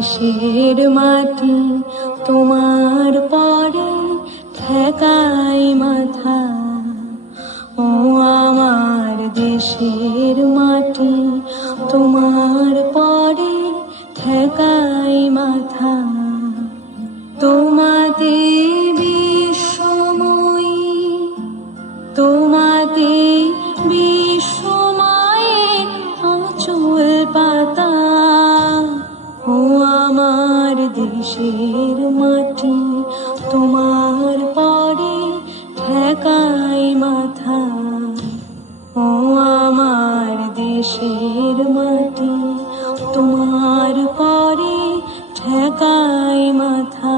দেশের মাটি তোমার পরে ঠেকাই মাথা। ও আমার দেশের মাটি তোমার পরে ঠেকাই মাথা। তোমাতে বিশ্বময়ী, তোমাতে বিশ্বমায়ের আঁচল পাতা। ও আমার দেশের মাটি তোমার পরে ঠেকাই মাথা। ও আমার দেশের মাটি তোমার পরে ঠেকাই মাথা।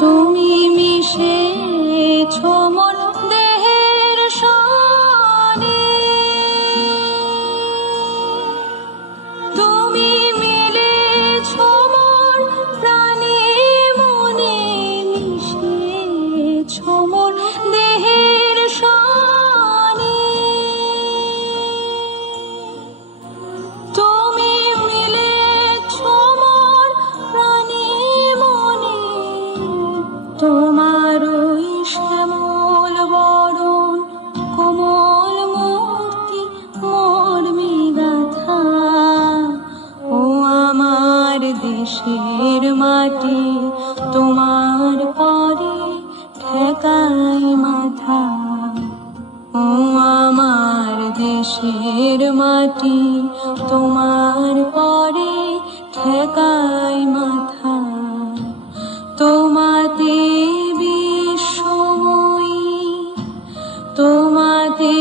তুমি মিশেছ মোর দেহের সনে, তুমি মিলেছ মোর প্রাণে মনে, মিশেছ মোর দেহের সনে। তুমি মিলেছ মোর প্রাণে মনে, তোমার ওই শ্যামল বরণ কোমল মূর্তি মর্মে গাথা। ও আমার দেশের মাটি তোমার পরে ঠেকাই মাথা। ও আমার দেশের মাটি তোমার পরে ঠেকাই মাথা। তোমাতে বিশ্বময়ী, তোমাতে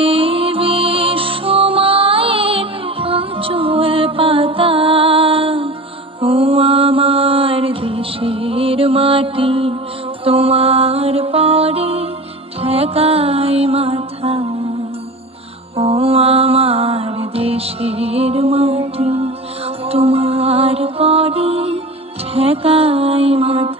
বিশ্বমায়ের আঁচল পাতা। ও আমার দেশের মাটি তোমার পরে ঠেকাই মাথা। ও আমার দেশের মাটি তোমার পরে ঠেকাই মাথা।